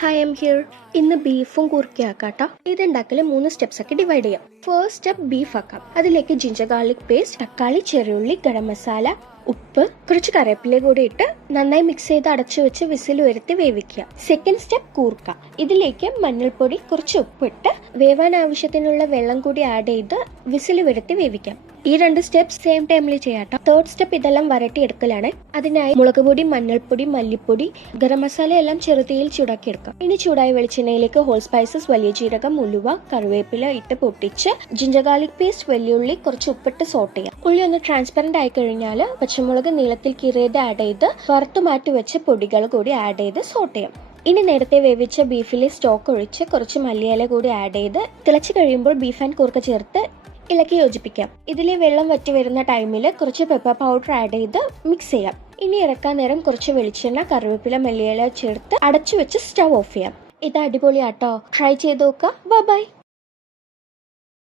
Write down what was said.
Hi am here. ഇന്ന് ബീഫും കുറുക്കിയാക്കാട്ടോ. ഇതുണ്ടാക്കല് 3 steps ആക്കി ഡിവൈഡ് ചെയ്യാം. ഫസ്റ്റ് സ്റ്റെപ്പ് ബീഫ് ആക്കാം. അതിലേക്ക് ജിഞ്ചർ ഗാർലിക് പേസ്റ്റ്, തക്കാളി, ചെറിയുള്ളി, ഗരം മസാല, ഉപ്പ്, കുറച്ച് കറിവേപ്പില കൂടി ഇട്ട് നന്നായി മിക്സ് ചെയ്ത് അടച്ചു വെച്ച് വിസിൽ വരുത്തി വേവിക്കുക. സെക്കൻഡ് സ്റ്റെപ്പ് കൂർക്ക. ഇതിലേക്ക് മഞ്ഞൾപ്പൊടി, കുറച്ച് ഉപ്പിട്ട് വേവാൻ ആവശ്യത്തിനുള്ള വെള്ളം കൂടി ആഡ് ചെയ്ത് വിസിൽ വരുത്തി വേവിക്കാം. ഈ 2 സ്റ്റെപ്സ് സെയിം ടൈമിൽ ചെയ്യാട്ടോ. തേർഡ് സ്റ്റെപ്പ് ഇതെല്ലാം വരട്ടി എടുക്കലാണ്. അതിനായി മുളക് പൊടി, മഞ്ഞൾപ്പൊടി, മല്ലിപ്പൊടി, ഗരം മസാല എല്ലാം ചെറുതീയിൽ ചൂടാക്കി എടുക്കാം. ഇനി ചൂടായ വെളിച്ചെണ്ണയിലേക്ക് ഹോൾ സ്പൈസസ്, വലിയ ജീരകം, ഉലുവ, കറിവേപ്പില ഇട്ട് പൊട്ടിച്ച് ജിഞ്ചർ ഗാർലിക് പേസ്റ്റ്, വെള്ളിയുള്ളി, കുറച്ച് ഉപ്പിട്ട് സോട്ട് ചെയ്യാം. ഉള്ളി ഒന്ന് ട്രാൻസ്പെറന്റ് ആയി കഴിഞ്ഞാൽ പച്ചമുളക് നീളത്തിൽ കീറിയത് ആഡ് ചെയ്ത് വറുത്തു മാറ്റി വെച്ച പൊടികൾ കൂടി ആഡ് ചെയ്ത് സോട്ട് ചെയ്യാം. ഇനി നേരത്തെ വേവിച്ച ബീഫിലെ സ്റ്റോക്ക് ഒഴിച്ച് കുറച്ച് മല്ലിയില കൂടി ആഡ് ചെയ്ത് തിളച്ച് കഴിയുമ്പോൾ ബീഫ് ആൻഡ് കൂർക്ക ചേർത്ത് ഇളക്കി യോജിപ്പിക്കാം. ഇതിലെ വെള്ളം വറ്റി വരുന്ന ടൈമിൽ കുറച്ച് പെപ്പർ പൗഡർ ആഡ് ചെയ്ത് മിക്സ് ചെയ്യാം. ഇനി ഇറക്കാൻ നേരം കുറച്ച് വെളിച്ചെണ്ണ, കറിവേപ്പില, മല്ലിയില ചേർത്ത് അടച്ചു വെച്ച് സ്റ്റവ് ഓഫ് ചെയ്യാം. ഇത് അടിപൊളിയാട്ടോ. ട്രൈ ചെയ്ത് നോക്കാം. ബൈ.